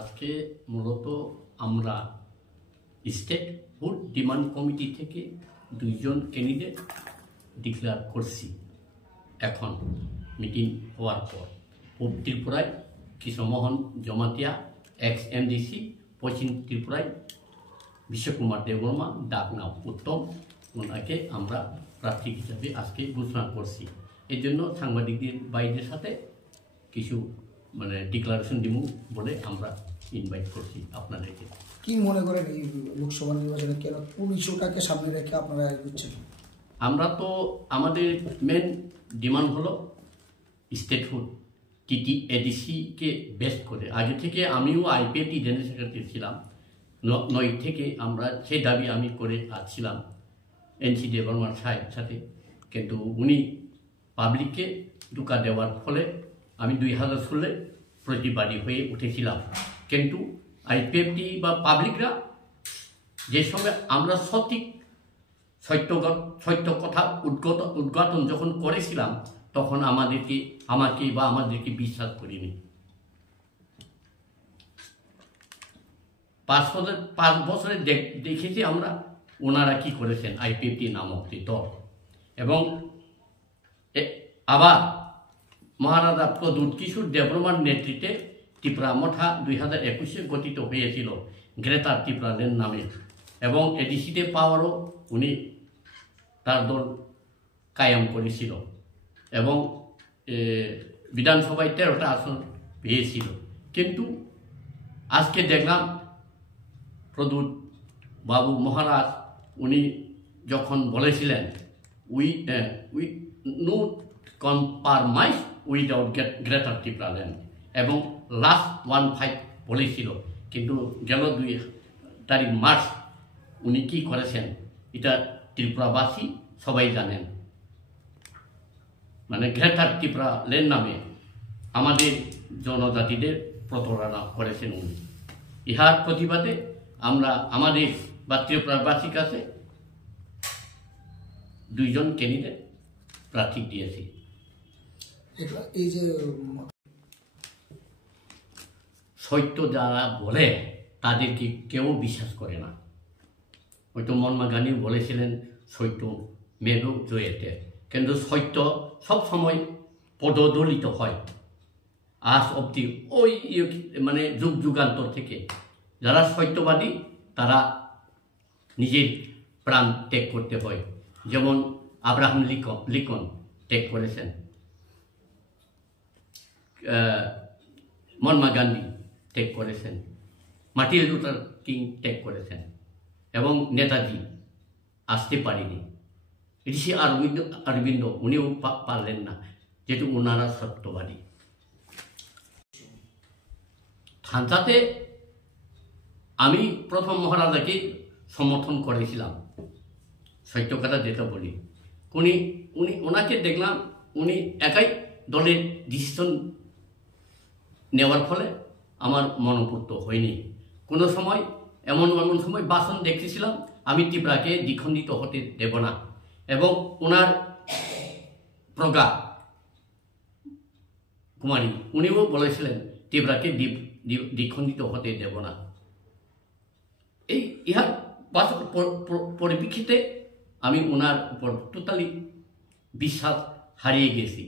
আজকে মূলত আমরা স্টেট ফুড ডিমান্ড কমিটি থেকে দুইজন ক্যান্ডিডেট ডিক্লেয়ার করছি। এখন মিটিং হওয়ার পর পূর্ব ত্রিপুরায় কৃষ্ণমোহন জমাতিয়া এক্স এমডিসি, পশ্চিম ত্রিপুরায় বিশ্বকুমার দেববর্মা ডাকনাম উত্তম, ওনাকে আমরা প্রার্থী হিসাবে আজকে ঘোষণা করছি। এর জন্য সাংবাদিকদের বাইরের সাথে কিছু ডিক্লারেশন দিব বলে আমরা ইনভাইট করছি আপনাদেরকে। কি মনে করেন এই লোকসভা নির্বাচনে কেন কোন ইস্যুটাকে সামনে রেখে আপনারা এগোচ্ছেন? আমরা তো আমাদের মেন ডিমান্ড হলো স্টেট ফুড TTADC-কে বেস্ট করে। আগে থেকে আমিও IPFT জেনারেল সেক্রেটারি ছিলাম, 9 থেকে আমরা সেই দাবি আমি করে আসছিলাম NC দেববর্মার সাথে, কিন্তু উনি পাবলিককে ধোঁকা দেওয়ার ফলে আমি 2016 প্রতিবাদী হয়ে উঠেছিলাম। কিন্তু IPFT বা পাবলিকরা যে সময় আমরা সত্য কথা উদ্ঘাটন যখন করেছিলাম তখন আমাদেরকে বিশ্বাস করিনি। 5 বছরে দেখেছি আমরা ওনারা কি করেছেন IPFT নামক দল। এবং আবার মহারাজা প্রদ্যুৎ কিশোর দেববর্মার নেতৃত্বে ত্রিপুরা মঠা 2021-এ গঠিত হয়েছিল গ্রেটার ত্রিপুরা ল্যান্ড নামে, এবং এডিসিতে পাওয়ারও উনি তার দল কায়েম করেছিল এবং বিধানসভায় 13টা আসন পেয়েছিল। কিন্তু আজকে দেখলাম প্রদ্যুৎ বাবু মহারাজ উনি যখন বলেছিলেন we know compromise without greater Tripura land, এবং লাস্ট 1-5 বলেছিল, কিন্তু গেল 2 তারিখ মার্চ উনি কি করেছেন এটা ত্রিপুরাবাসী সবাই জানেন। গ্রেটার ত্রিপুরা ল্যান্ড নামে আমাদের জনজাতিদের প্রতারণা করেছেন উনি। ইহার প্রতিবাদে আমরা আমাদের বা ত্রিপুরাবাসীর কাছে 2 জন ক্যান্ডিডেট প্রার্থী দিয়েছি। এই যে সত্য যারা বলে তাদেরকে কেউ বিশ্বাস করে না। হয়তো মহাত্মা গান্ধী বলেছিলেন সত্য মেব জয়তে, কিন্তু সত্য সবসময় পদদলিত হয়। আজ অব্দি ওই যুগ যুগান্তর থেকে যারা সত্যবাদী তারা নিজের প্রাণ ত্যাগ করতে হয়। যেমন আব্রাহাম লিঙ্কন ত্যাগ করেছেন, মহাত্মা গান্ধী ত্যাগ করেছেন, মার্টিন লুথার কিং ত্যাগ করেছেন, এবং নেতাজি আসতে পারেনি। ঋষি অরবিন্দ উনিও পারলেন না, যেহেতু ওনারা সত্যবাদী। থানচাতে আমি প্রথম মহারাজাকে সমর্থন করেছিলাম, সত্য কথা যেটা বলি। ওনাকে দেখলাম উনি একাই দলের ডিসিশন নেওয়ার ফলে আমার মনোপুত হয়নি। কোনো সময় এমন সময় বাসন দেখেছিলাম আমি ত্রিপুরাকে দ্বিখণ্ডিত হতে দেব না, এবং ওনার প্রজ্ঞা কুমারী উনিও বলেছিলেন ত্রিপুরাকে দ্বিখণ্ডিত হতে দেব না। ইহার পরিপ্রেক্ষিতে আমি ওনার উপর টোটালি বিশ্বাস হারিয়ে গেছি।